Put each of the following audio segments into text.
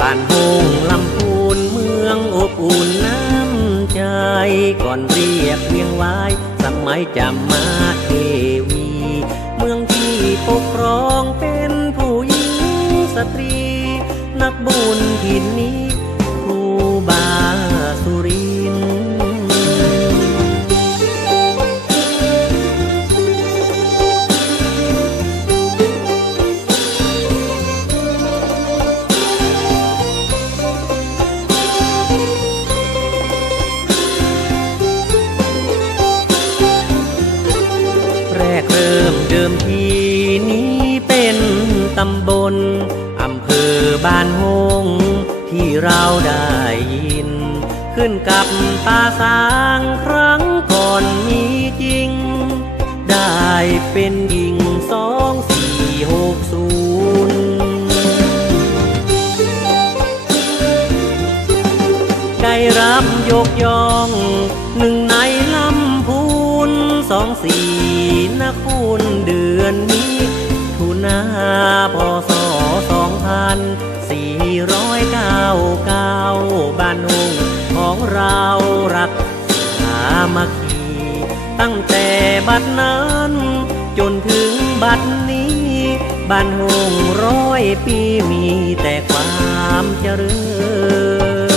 บ้านโฮงลำพูนเมืองอบอุ่นน้ำใจ ก่อนเรียกเรียงไว้สมัยจำมาเทวี เมืองที่ปกครองเป็นผู้หญิงสตรี นักบุญถิ่นนี้ บลอำเภอบ้านโฮงที่เราได้ยิน ขึ้นกับป่าสางครั้งก่อนมีจริง ได้เป็นหญิงสองสี่หกศูนย์ได้รับยกย่อง หนึ่งในลำพูนสองสี่นะคุณเดือนนี้ พศสองพันสี่ร้อยเก้าเก้าบ้านหงของเรารักสามัคคีตั้งแต่บัดนั้น จนถึงบัดนี้บ้านหงร้อยปีมีแต่ความเจริญ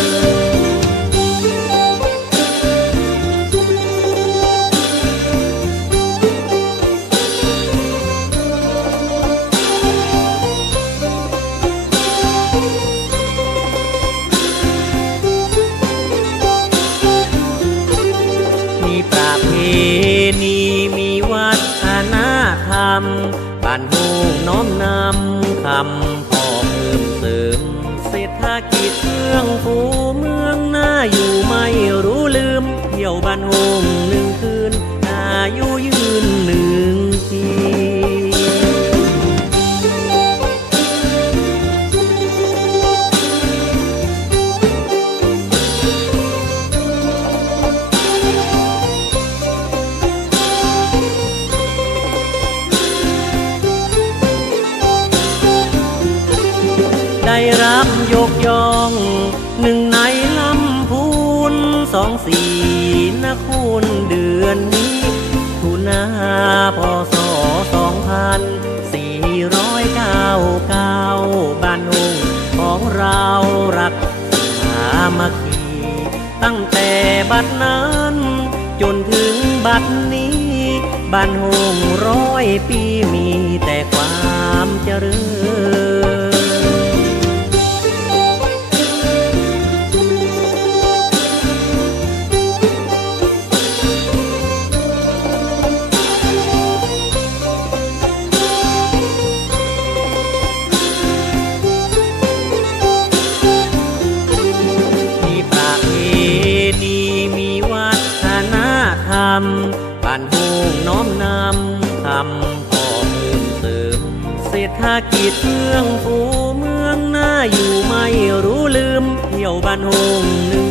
ณีมีวัฒนธรรมบ้านโฮงน้อมนำคำพ่อเพิ่มเสริม เศรษฐกิจเมืองผูเมืองน่าอยู่ไม่รู้ลืม เที่ยวบ้านโฮงหนึ่งคืนอายุยืนหนึ่ง ได้รับยกย่อง หนึ่งในลำพูนสองสี่นะคุณเดือนนี้ทุนาพศสองพันสี่ร้อยเก้าเก้าบ้านหงของเรารักสามัคคีตั้งแต่บัดนั้น จนถึงบัดนี้บ้านหงร้อยปีมีแต่ความเจริญ บ้านโฮงน้อมนำทำพ่อเพิ่มเสริม เศรษฐกิจเมืองฟูเมืองหน้าอยู่ไม่รู้ลืม เที่ยวบ้านฮงหนึ่งหนึ่ง